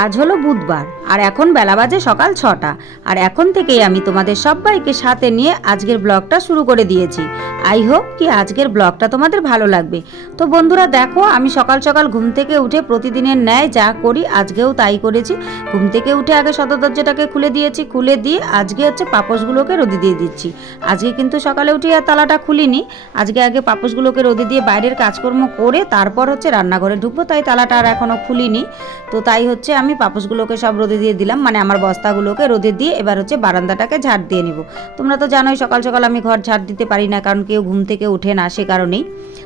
আজ হলো বুধবার, আর এখন বেলা বাজে সকাল ছটা, আর এখন থেকেই আমি তোমাদের সবাইকে সাথে নিয়ে আজকের ব্লগটা শুরু করে দিয়েছি। আই হোপ কি আজকের ব্লগটা তোমাদের ভালো লাগবে। তো বন্ধুরা দেখো, আমি সকাল সকাল ঘুম থেকে উঠে প্রতিদিনের ন্যায় যা করি আজকেও তাই করেছি। ঘুম থেকে উঠে আগে সদর দরজাটাকে খুলে দিয়েছি, খুলে দিয়ে আজকে হচ্ছে পাপোশগুলোকে রোদে দিয়ে দিচ্ছি। আজকে কিন্তু সকালে উঠে আর তালাটা খুলিনি, আজকে আগে পাপোশগুলোকে রোদে দিয়ে বাইরের কাজকর্ম করে তারপর হচ্ছে রান্নাঘরে ঢুকবো, তাই তালাটা আর এখনও খুলিনি। তো তাই হচ্ছে আমি পাপোশগুলোকে সব রোদে দিয়ে দিলাম মানে আমার বস্তাগুলোকে রোদে দিয়ে এবার হচ্ছে বারান্দাটাকে ঝাড় দিয়ে নিব। তোমরা তো জানোই সকাল সকাল আমি ঘর ঝাড় দিতে পারি না, কারণ কেউ ঘুম থেকে ওঠে না, সে কারণেই।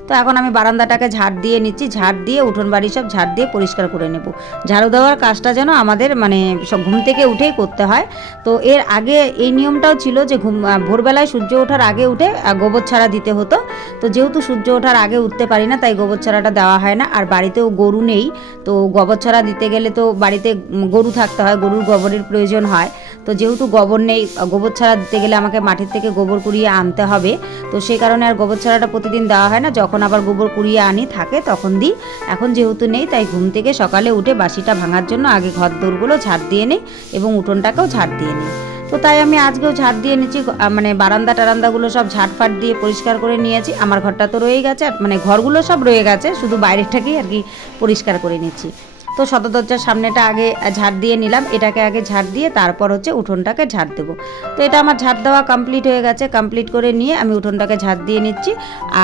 তো এখন আমি বারান্দাটাকে ঝাড় দিয়ে নিচ্ছি, ঝাড় দিয়ে উঠোন বাড়ি সব ঝাড় দিয়ে পরিষ্কার করে নেব। ঝাড়ু দেওয়ার কাজটা যেন আমাদের মানে সব ঘুম থেকে উঠেই করতে হয়। তো এর আগে এই নিয়মটাও ছিল যে ঘুম ভোরবেলায় সূর্য ওঠার আগে উঠে গোবর ছাড়া দিতে হতো। তো যেহেতু সূর্য ওঠার আগে উঠতে পারি না, তাই গোবর ছাড়াটা দেওয়া হয় না। আর বাড়িতেও গরু নেই, তো গোবর ছাড়া দিতে গেলে তো বাড়িতে গরু থাকতে হয়, গরুর গোবরের প্রয়োজন হয়। তো যেহেতু গোবর নেই গোবর ছাড়া দিতে গেলে আমাকে মাটির থেকে গোবর কুড়িয়ে আনতে হবে। তো সেই কারণে আর গোবর ছাড়াটা প্রতিদিন দেওয়া হয় না। যখন আবার গোবর কুড়িয়ে আনি, থাকে, তখন দিই। এখন যেহেতু নেই, তাই ঘুম থেকে সকালে উঠে বাসিটা ভাঙার জন্য আগে ঘর দৌড়গুলো ঝাড় দিয়ে নিই এবং উঠোনটাকেও ঝাড় দিয়ে নিই। তো তাই আমি আজকেও ঝাড় দিয়ে নিচ্ছি মানে বারান্দা টারান্দাগুলো সব ঝাড়ফাট দিয়ে পরিষ্কার করে নিয়েছি। আমার ঘরটা তো রয়ে গেছে মানে ঘরগুলো সব রয়ে গেছে, শুধু বাইরেরটাকেই আর কি পরিষ্কার করে নিচ্ছি তো সদর দরজার সামনেটা আগে ঝাড় দিয়ে নিলাম, এটাকে আগে ঝাড় দিয়ে তারপর হচ্ছে উঠোনটাকে ঝাড় দেবো। তো এটা আমার ঝাড় দেওয়া কমপ্লিট হয়ে গেছে কমপ্লিট করে নিয়ে আমি উঠোনটাকে ঝাড় দিয়ে নিচ্ছি।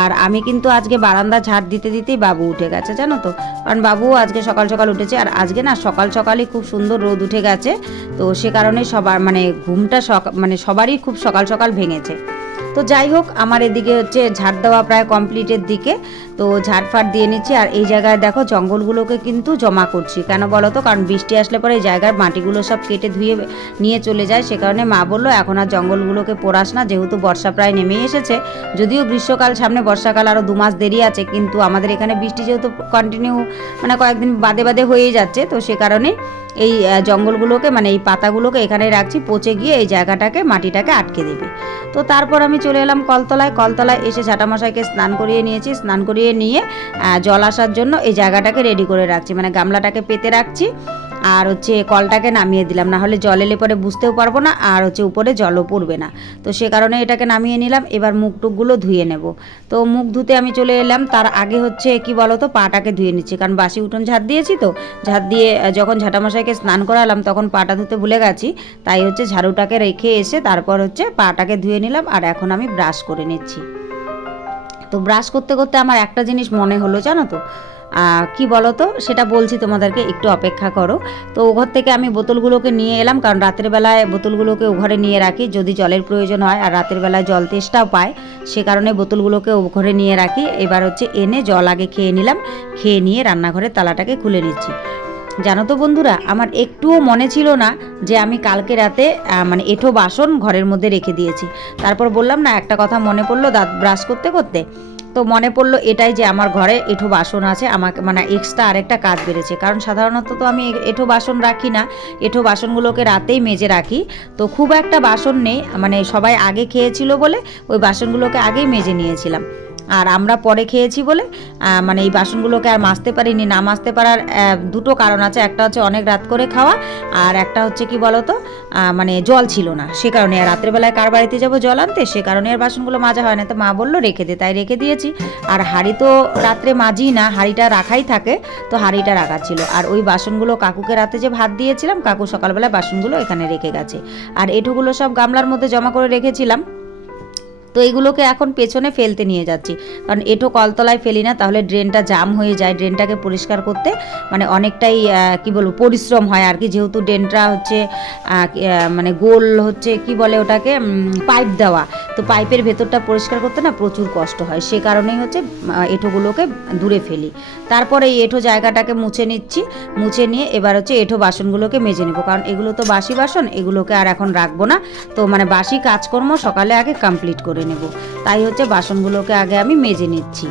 আর আমি কিন্তু আজকে বারান্দা ঝাড় দিতে দিতেই বাবু উঠে গেছে, জানো তো? কারণ বাবু আজকে সকাল সকাল উঠেছে, আর আজকে না সকাল সকালই খুব সুন্দর রোদ উঠে গেছে। তো সে কারণে সবার মানে ঘুমটা মানে সবারই খুব সকাল সকাল ভেঙেছে। তো যাই হোক, আমার এদিকে হচ্ছে ঝাড় দেওয়া প্রায় কমপ্লিটের দিকে। তো ঝাড়ফাট দিয়ে নিচ্ছি আর এই জায়গায় দেখো জঙ্গলগুলোকে কিন্তু জমা করছি। কেন বলো তো? কারণ বৃষ্টি আসলে পরে এই জায়গার মাটিগুলো সব কেটে ধুয়ে নিয়ে চলে যায়। সে কারণে মা বলল, এখন আর জঙ্গলগুলোকে পোড়াস না। যেহেতু বর্ষা প্রায় নেমেই এসেছে, যদিও গ্রীষ্মকাল, সামনে বর্ষাকাল আরও দু মাস দেরি আছে, কিন্তু আমাদের এখানে বৃষ্টি যেহেতু কন্টিনিউ মানে কয়েকদিন বাদে বাদে হয়েই যাচ্ছে, তো সে কারণে এই জঙ্গলগুলোকে মানে এই পাতাগুলোকে এখানে রাখছি, পচে গিয়ে এই জায়গাটাকে, মাটিটাকে আটকে দেবে। তো তারপর আমি চলে এলাম কলতলায়। কলতলায় এসে ঝাঁটামশাইকে স্নান করিয়ে নিয়েছি। স্নান করিয়ে নিয়ে জল আসার জন্য এই জায়গাটাকে রেডি করে রাখছি। মানে গামলাটাকে পেতে রাখছি। আর হচ্ছে কলটাকে নামিয়ে দিলাম। না হলে জল এলে পরে বুঝতেও পারব না, আর হচ্ছে উপরে জলও পড়বে না। তো সে কারণে এটাকে নামিয়ে নিলাম, এবার মুখ টুকগুলো ধুয়ে নেব। তো মুখ ধুতে আমি চলে এলাম, তার আগে হচ্ছে কি বলো তো পাটাকে ধুয়ে নিচ্ছি। কারণ বাসি উঠোন ঝাড় দিয়েছি তো ঝাড় দিয়ে যখন ঝাঁটামশাইকে স্নান করালাম, তখন পাটা ধুতে ভুলে গেছি। তাই হচ্ছে ঝাড়ুটাকে রেখে এসে তারপর হচ্ছে পাটাকে ধুয়ে নিলাম, আর এখন আমি ব্রাশ করে নিচ্ছি। তো ব্রাশ করতে করতে আমার একটা জিনিস মনে হলো, জানো তো? কি বলো তো সেটা বলছি তোমাদেরকে, একটু অপেক্ষা করো। তো ও ঘর থেকে আমি বোতলগুলোকে নিয়ে এলাম, কারণ রাতের বেলায় বোতলগুলোকে ও ঘরে নিয়ে রাখি, যদি জলের প্রয়োজন হয়, আর রাতের বেলায় জল তেষ্টাও পায়, সে কারণে বোতলগুলোকে ও ঘরে নিয়ে রাখি। এবার হচ্ছে এনে জল আগে খেয়ে নিলাম, খেয়ে নিয়ে রান্নাঘরের তালাটাকে খুলে নিচ্ছি। জানো তো বন্ধুরা, আমার একটুও মনে ছিল না যে আমি কালকে রাতে মানে এঁঠো বাসন ঘরের মধ্যে রেখে দিয়েছি। তারপর বললাম না, একটা কথা মনে পড়ল দাঁত ব্রাশ করতে করতে তো মনে পড়ল এটাই যে আমার ঘরে এঁঠো বাসন আছে, আমাকে মানে এক্সট্রা আরেকটা কাজ বেড়েছে। কারণ সাধারণত তো আমি এঁঠো বাসন রাখি না, এঁঠো বাসনগুলোকে রাতেই মেজে রাখি। তো খুব একটা বাসন নেই মানে সবাই আগে খেয়েছিল বলে ওই বাসনগুলোকে আগেই মেজে নিয়েছিলাম। আর আমরা পরে খেয়েছি বলে মানে এই বাসনগুলোকে আর মাজতে পারিনি, না মাজতে পারার দুটো কারণ আছে। একটা হচ্ছে অনেক রাত করে খাওয়া, আর একটা হচ্ছে কি বলতো মানে জল ছিল না। সে কারণে আর রাত্রেবেলায় কার বাড়িতে যাব জল আনতে? সে কারণে আর বাসনগুলো মাজা হয় না। তো মা বলল, রেখে দে। তাই রেখে দিয়েছি। আর হাঁড়ি তো রাত্রে মাজি না, হাঁড়িটা রাখাই থাকে, তো হাঁড়িটা রাখা ছিল। আর ওই বাসনগুলো কাকুকে রাতে যে ভাত দিয়েছিলাম, কাকু সকালবেলায় বাসনগুলো এখানে রেখে গেছে। আর এটুগুলো সব গামলার মধ্যে জমা করে রেখেছিলাম। তো এগুলোকে এখন পেছনে ফেলতে নিয়ে যাচ্ছি। কারণ এটো কলতলায় ফেলি না, তাহলে ড্রেনটা জাম হয়ে যায়। ড্রেনটাকে পরিষ্কার করতে মানে অনেকটাই কি বলব, পরিশ্রম হয় আর কি। যেহেতু ড্রেনটা হচ্ছে মানে গোল হচ্ছে, কি বলে ওটাকে পাইপ দেওয়া। তো পাইপের ভেতরটা পরিষ্কার করতে না প্রচুর কষ্ট হয়। সে কারণেই হচ্ছে এঁঠোগুলোকে দূরে ফেলি। তারপরে এই এঁঠো জায়গাটাকে মুছে নিচ্ছি। মুছে নিয়ে এবার হচ্ছে এঁঠো বাসনগুলোকে মেজে নেব। কারণ এগুলো তো বাসি বাসন, এগুলোকে আর এখন রাখব না। তো মানে বাসি কাজকর্ম সকালে আগে কমপ্লিট করে নেব। তাই হচ্ছে বাসনগুলোকে আগে আমি মেজে নিচ্ছি।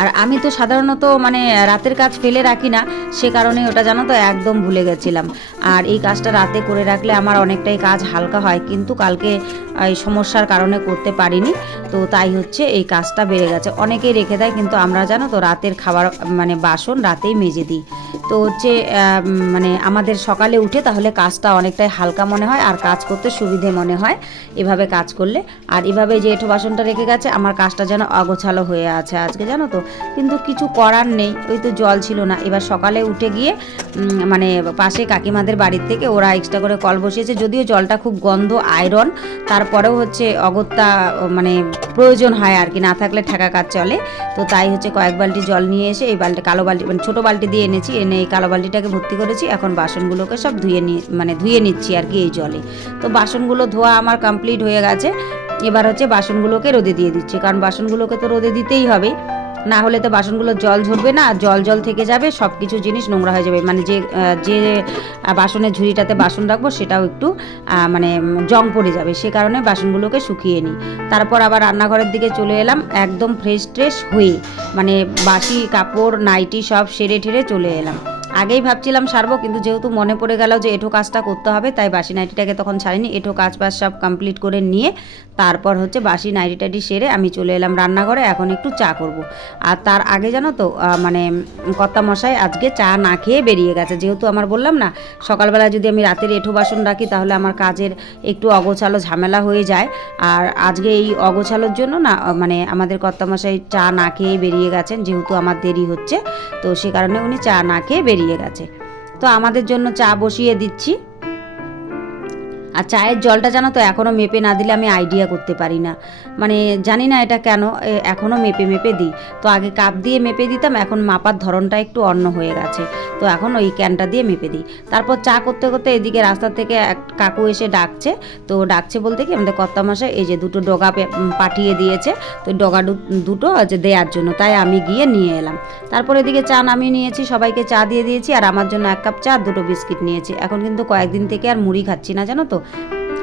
আর আমি তো সাধারণত মানে রাতের কাজ ফেলে রাখি না, সে কারণে ওটা জানো তো একদম ভুলে গেছিলাম। আর এই কাজটা রাতে করে রাখলে আমার অনেকটাই কাজ হালকা হয়, কিন্তু কালকে এই সমস্যার কারণে করতে পারিনি। তো তাই হচ্ছে এই কাজটা বেড়ে গেছে। অনেকেই রেখে দেয়, কিন্তু আমরা জানো তো রাতের খাবার মানে বাসন রাতেই মেজে দিই। তো হচ্ছে মানে আমাদের সকালে উঠে তাহলে কাজটা অনেকটাই হালকা মনে হয় আর কাজ করতে সুবিধে মনে হয় এভাবে কাজ করলে। আর এভাবে যে বাসনটা রেখে গেছে, আমার কাজটা যেন অগোছালো হয়ে আছে আজকে, জানো তো। কিন্তু কিছু করার নেই, ওই তো জল ছিল না। এবার সকালে উঠে গিয়ে মানে পাশে কাকিমাদের বাড়ির থেকে ওরা এক্সট্রা করে কল বসিয়েছে, যদিও জলটা খুব গন্ধ আয়রন তারপরেও হচ্ছে অগত্যা মানে প্রয়োজন হয় আর কি, না থাকলে ঠেকা কাজ চলে। তো তাই হচ্ছে কয়েক বালতি জল নিয়ে এসে এই বালতি, কালো বালতি মানে ছোটো বালতি দিয়ে এনেছি, এনে এই কালো বালতিটাকে ভর্তি করেছি, এখন বাসনগুলোকে সব ধুয়ে নি মানে ধুয়ে নিচ্ছি আর কি এই জলে। তো বাসনগুলো ধোয়া আমার কমপ্লিট হয়ে গেছে, এবার হচ্ছে বাসনগুলোকে রোদে দিয়ে দিচ্ছি, কারণ বাসনগুলোকে তো রোদে দিতেই হবে। না হলে তো বাসনগুলো জল ঝরবে না, জল জল থেকে যাবে সব কিছু জিনিস নোংরা হয়ে যাবে। মানে যে যে বাসনের ঝুড়িটাতে বাসন রাখব সেটাও একটু মানে জং পড়ে যাবে, সে কারণে বাসনগুলোকে শুকিয়ে নিই। তারপর আবার রান্নাঘরের দিকে চলে এলাম, একদম ফ্রেশ ট্রেশ হয়ে মানে বাসি কাপড়, নাইটি সব সেরে ঠেরে চলে এলাম। আগেই ভাবছিলাম সারবো, কিন্তু যেহেতু মনে পড়ে গেল যে এঠো কাজটা করতে হবে, তাই বাসি নাইটিটাকে তখন ছাড়িনি। এঠো কাজ বাজ সব কমপ্লিট করে নিয়ে তারপর হচ্ছে বাসি নাইটি টাইটি সেরে আমি চলে এলাম রান্নাঘরে, এখন একটু চা করব। আর তার আগে জানো তো মানে কর্তা মশাই আজকে চা না খেয়ে বেরিয়ে গেছে। যেহেতু আমার বললাম না সকালবেলা যদি আমি রাতের এঠো বাসন রাখি, তাহলে আমার কাজের একটু অগোছালো ঝামেলা হয়ে যায়। আর আজকে এই অগোছালোর জন্য না মানে আমাদের কর্তা মশাই চা না খেয়ে বেরিয়ে গেছেন, যেহেতু আমার দেরি হচ্ছে, তো সে কারণে উনি চা না খেয়ে বেরিয়ে গেছে। তো আমাদের জন্য চা বসিয়ে দিচ্ছি। আর চায়ের জলটা জানো তো এখনও মেপে না দিলে আমি আইডিয়া করতে পারি না। মানে জানি না এটা কেন এখনও মেপে মেপে দিই। তো আগে কাপ দিয়ে মেপে দিতাম, এখন মাপার ধরনটা একটু অন্য হয়ে গেছে। তো এখন ওই ক্যানটা দিয়ে মেপে দিই। তারপর চা করতে করতে এদিকে রাস্তা থেকে এক কাকু এসে ডাকছে। তো ডাকছে বলতে কি আমাদের কর্তা মশাই এই যে দুটো ডগা পাঠিয়ে দিয়েছে। তো ডগা দুটো আছে দেওয়ার জন্য, তাই আমি গিয়ে নিয়ে এলাম। তারপর এদিকে চা নামিয়ে নিয়েছি, সবাইকে চা দিয়ে দিয়েছি, আর আমার জন্য এক কাপ চা আর দুটো বিস্কিট নিয়েছি। এখন কিন্তু কয়েকদিন থেকে আর মুড়ি খাচ্ছি না, জানো তো?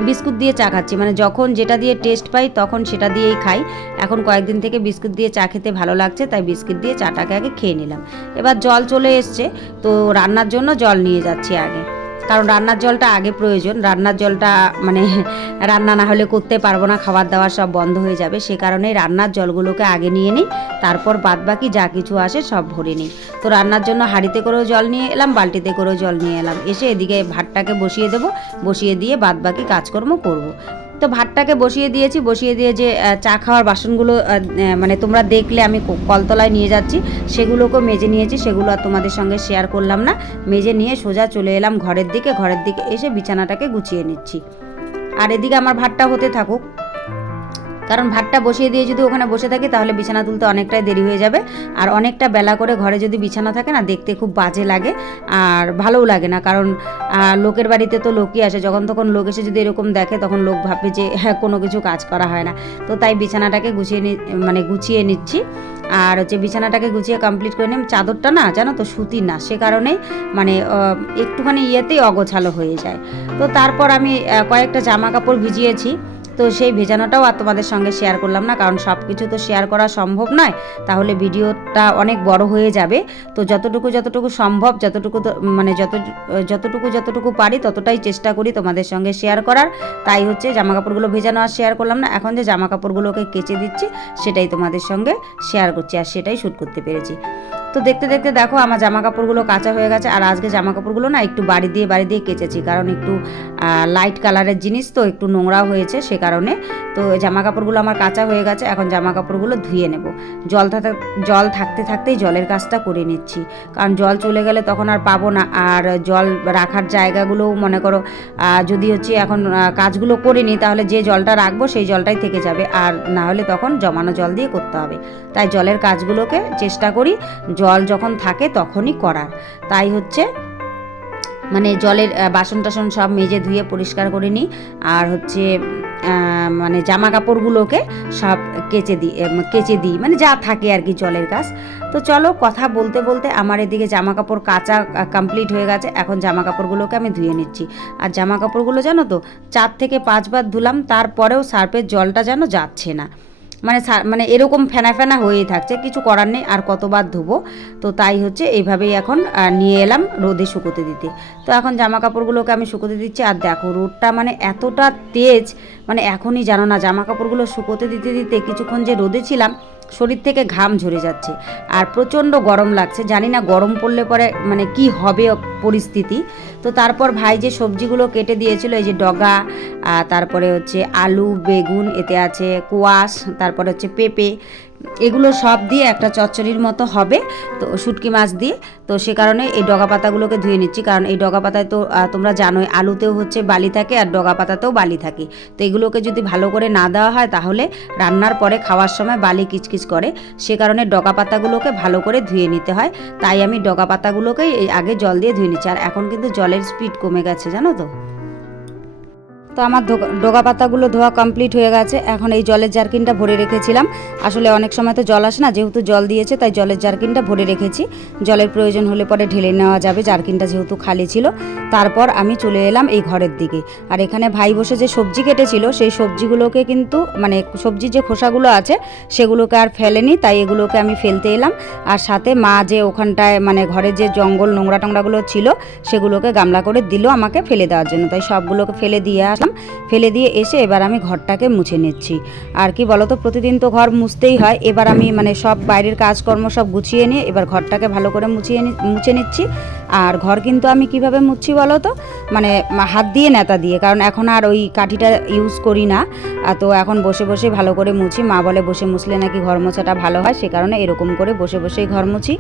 বিস্কুট দিয়ে চা খাচ্ছি। মানে যখন যেটা দিয়ে টেস্ট পাই, তখন সেটা দিয়েই খাই। এখন কয়েকদিন থেকে বিস্কুট দিয়ে চা খেতে ভালো লাগছে, তাই বিস্কিট দিয়ে চাটাকে আগে খেয়ে নিলাম। এবার জল চলে এসছে, তো রান্নার জন্য জল নিয়ে যাচ্ছি আগে। কারণ রান্নার জলটা আগে প্রয়োজন। রান্নার জলটা মানে রান্না না হলে করতে পারব না, খাবার দাবার সব বন্ধ হয়ে যাবে। সে কারণে রান্নার জলগুলোকে আগে নিয়ে নিই, তারপর বাদবাকি যা কিছু আসে সব ভরে নিই। তো রান্নার জন্য হাঁড়িতে করেও জল নিয়ে এলাম, বালতিতে করেও জল নিয়ে এলাম। এসে এদিকে ভাতটাকে বসিয়ে দেবো, বসিয়ে দিয়ে বাদবাকি কাজকর্ম করব। তো ভাতটাকে বসিয়ে দিয়েছি, বসিয়ে দিয়ে যে চা খাওয়ার বাসনগুলো মানে তোমরা দেখলে আমি কলতলায় নিয়ে যাচ্ছি, সেগুলোকেও মেজে নিয়েছি, সেগুলো আর তোমাদের সঙ্গে শেয়ার করলাম না। মেজে নিয়ে সোজা চলে এলাম ঘরের দিকে ঘরের দিকে এসে বিছানাটাকে গুছিয়ে নিচ্ছি। আর এদিকে আমার ভাতটা হতে থাকুক। কারণ ভাতটা বসিয়ে দিয়ে যদি ওখানে বসে থাকি, তাহলে বিছানা তুলতে অনেকটাই দেরি হয়ে যাবে। আর অনেকটা বেলা করে ঘরে যদি বিছানা থাকে না, দেখতে খুব বাজে লাগে আর ভালোও লাগে না। কারণ লোকের বাড়িতে তো লোকই আসে। যখন তখন লোক এসে যদি এরকম দেখে, তখন লোক ভাববে যে হ্যাঁ কোনো কিছু কাজ করা হয় না। তো তাই বিছানাটাকে গুছিয়ে নি মানে গুছিয়ে নিচ্ছি। আর হচ্ছে বিছানাটাকে গুছিয়ে কমপ্লিট করে নিলাম। চাদরটা না, জানো তো, সুতি না। সে কারণেই মানে একটুখানি ইয়েতেই অগোছালো হয়ে যায়। তো তারপর আমি কয়েকটা জামা কাপড় ভিজিয়েছি। তো সেই ভেজানোটাও আর তোমাদের সঙ্গে শেয়ার করলাম না, কারণ সব কিছু তো শেয়ার করা সম্ভব নয়। তাহলে ভিডিওটা অনেক বড় হয়ে যাবে। তো যতটুকু যতটুকু সম্ভব, যতটুকু মানে যত, যতটুকু যতটুকু পারি, ততটাই চেষ্টা করি তোমাদের সঙ্গে শেয়ার করার। তাই হচ্ছে জামা কাপড়গুলো ভেজানো আর শেয়ার করলাম না, এখন যে জামা কাপড়গুলোকে কেচে দিচ্ছি, সেটাই তোমাদের সঙ্গে শেয়ার করছি, আর সেটাই শ্যুট করতে পেরেছি। তো দেখতে দেখতে দেখো আমার জামা কাপড়গুলো কাঁচা হয়ে গেছে, আর আজকে জামা কাপড়গুলো না একটু বাড়ি দিয়ে বাড়ি দিয়ে কেচেছি, কারণ একটু লাইট কালারের জিনিস তো একটু নোংরা হয়েছে সে কারণে। তো জামা কাপড়গুলো আমার কাঁচা হয়ে গেছে, এখন জামা কাপড়গুলো ধুয়ে নেব। জল জল থাকতে থাকতেই জলের কাজটা করে নিচ্ছি, কারণ জল চলে গেলে তখন আর পাবো না, আর জল রাখার জায়গাগুলোও মনে করো যদি হচ্ছে এখন কাজগুলো করে নিই তাহলে যে জলটা রাখব সেই জলটাই থেকে যাবে, আর না হলে তখন জমানো জল দিয়ে করতে হবে। তাই জলের কাজগুলোকে চেষ্টা করি জল যখন থাকে তখনই করার। তাই হচ্ছে মানে জলের বাসন টাসন সব মেজে ধুয়ে পরিষ্কার করে নিই। আর হচ্ছে মানে জামা কাপড়গুলোকে সব কেচে দিই কেচে দিই। মানে যা থাকে আর কি জলের কাজ। তো চলো কথা বলতে বলতে আমার এদিকে জামা কাপড় কাচা কমপ্লিট হয়ে গেছে। এখন জামা কাপড়গুলোকে আমি ধুয়ে নিচ্ছি। আর জামা কাপড়গুলো জানো তো, চার থেকে পাঁচবার ধুলাম, তারপরেও সার্ফের জলটা যেন যাচ্ছে না। মানে মানে এরকম ফেনা ফেনা হয়েই থাকছে, কিছু করার নেই, আর কতবার ধুবো। তো তাই হচ্ছে এইভাবেই এখন নিয়ে এলাম রোদে শুকোতে দিতে। তো এখন জামা কাপড়গুলোকে আমি শুকোতে দিচ্ছি, আর দেখো রোদটা মানে এতটা তেজ মানে এখনই জানো না জামা কাপড়গুলো শুকোতে দিতে দিতে কিছুক্ষণ যে রোদে ছিলাম শরীর থেকে ঘাম ঝরে যাচ্ছে। আর প্রচণ্ড গরম লাগছে, জানি না গরম পড়লে পরে মানে কি হবে পরিস্থিতি। তো তারপর ভাই যে সবজিগুলো কেটে দিয়েছিল, এই যে ডগা তারপরে হচ্ছে আলু, বেগুন, এতে আছে কোয়াশ, তারপরে হচ্ছে পেঁপে এগুলো সব দিয়ে একটা চচ্চড়ির মতো হবে, তো শুটকি মাছ দিয়ে। তো সে কারণে এই ডগা পাতাগুলোকে ধুয়ে নিচ্ছি, কারণ এই ডগা পাতায় তো তোমরা জানোই আলুতেও হচ্ছে বালি থাকে আর ডগা পাতাতেও বালি থাকে। তো এগুলোকে যদি ভালো করে না দেওয়া হয় তাহলে রান্নার পরে খাওয়ার সময় বালি কিচকিচ করে। সে কারণে ডগা পাতাগুলোকে ভালো করে ধুয়ে নিতে হয়। তাই আমি ডগা পাতাগুলোকেই আগে জল দিয়ে ধুয়ে নিচ্ছি। আর এখন কিন্তু জলের স্পিড কমে গেছে, জানো তো? তো আমার ডগা পাতাগুলো ধোয়া কমপ্লিট হয়ে গেছে। এখন এই জলের জারকিনটা ভরে রেখেছিলাম। আসলে অনেক সময় তো জল আসে না, যেহেতু জল দিয়েছে, তাই জলের জারকিনটা ভরে রেখেছি। জলের প্রয়োজন হলে পরে ঢেলে নেওয়া যাবে, জারকিনটা যেহেতু খালি ছিল। তারপর আমি চলে এলাম এই ঘরের দিকে। আর এখানে ভাই বসে যে সবজি কেটেছিল, সেই সবজিগুলোকে কিন্তু মানে সবজির যে খোসাগুলো আছে, সেগুলোকে আর ফেলেনি, তাই এগুলোকে আমি ফেলতে এলাম। আর সাথে মা যে ওখানটায় মানে ঘরের যে জঙ্গল নোংরা টোংরাগুলো ছিল, সেগুলোকে গামলা করে দিল আমাকে ফেলে দেওয়ার জন্য। তাই সবগুলোকে ফেলে দিয়ে আসলাম ফেলে দিয়ে এসে এবার আমি ঘরটাকে মুছে নিচ্ছি। আর কি বলতো, প্রতিদিন তো ঘর মুছতেই হয়। এবার আমি মানে সব বাইরের কাজকর্ম সব গুছিয়ে নিয়ে এবার ঘরটাকে ভালো করে মুছিয়ে মুছে নিচ্ছি। আর ঘর কিন্তু আমি কীভাবে মুছছি বলো তো? মানে হাত দিয়ে নেতা দিয়ে, কারণ এখন আর ওই কাঠিটা ইউজ করি না। তো এখন বসে বসে ভালো করে মুছি। মা বলে বসে মুছলে নাকি ঘর মোছাটা ভালো হয়? সে কারণে এরকম করে বসে বসেই ঘর মুছি।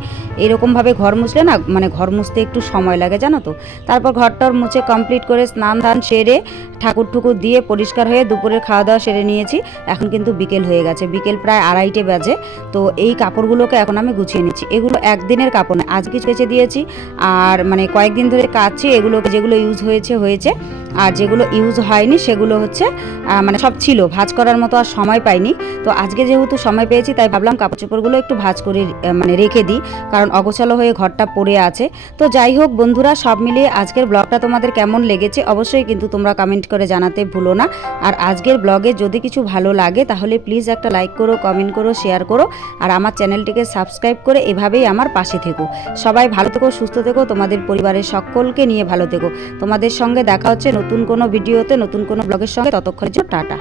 এরকমভাবে ঘর মুছলে না মানে ঘর মুছতে একটু সময় লাগে, জানো তো? তারপর ঘরটর মুছে কমপ্লিট করে স্নান ধান সেরে ঠাকুর ঠুকুর দিয়ে পরিষ্কার হয়ে দুপুরের খাওয়া দাওয়া সেরে নিয়েছি। এখন কিন্তু বিকেল হয়ে গেছে। বিকেল প্রায় আড়াইটে বাজে। তো এই কাপড়গুলোকে এখন আমি গুছিয়ে নিচ্ছি। এগুলো একদিনের কাপড় না আজকে কেচে দিয়েছি। আর মানে কয়েকদিন ধরে কাচ্ছি এগুলো যেগুলো ইউজ হয়েছে হয়েছে। আর যেগুলো ইউজ হয়নি, সেগুলো হচ্ছে মানে সব ছিল। ভাজ করার মতো আর সময় পাইনি। তো আজকে যেহেতু সময় পেয়েছি, তাই ভাবলাম কাপড় চোপড়গুলো একটু ভাজ করে মানে রেখে দিই। কারণ অগোছালো হয়ে ঘরটা পড়ে আছে। তো যাই হোক বন্ধুরা, সব মিলিয়ে আজকের ব্লগটা তোমাদের কেমন লেগেছে অবশ্যই কিন্তু তোমরা কমেন্ট করে জানাতে ভুলো না। আর আজকের ব্লগে যদি কিছু ভালো লাগে, তাহলে প্লিজ একটা লাইক করো কমেন্ট করো শেয়ার করো। আর আমার চ্যানেলটিকে সাবস্ক্রাইব করে এভাবেই আমার পাশে থেকো। সবাই ভালো থেকো, সুস্থ থেকো। তোমাদের পরিবারের সকলকে নিয়ে ভালো থেকো। তোমাদের সঙ্গে দেখা হচ্ছে নতুন কোনো ভিডিওতে, নতুন কোনো ব্লগের সঙ্গে। ততক্ষণের জন্য টাটা।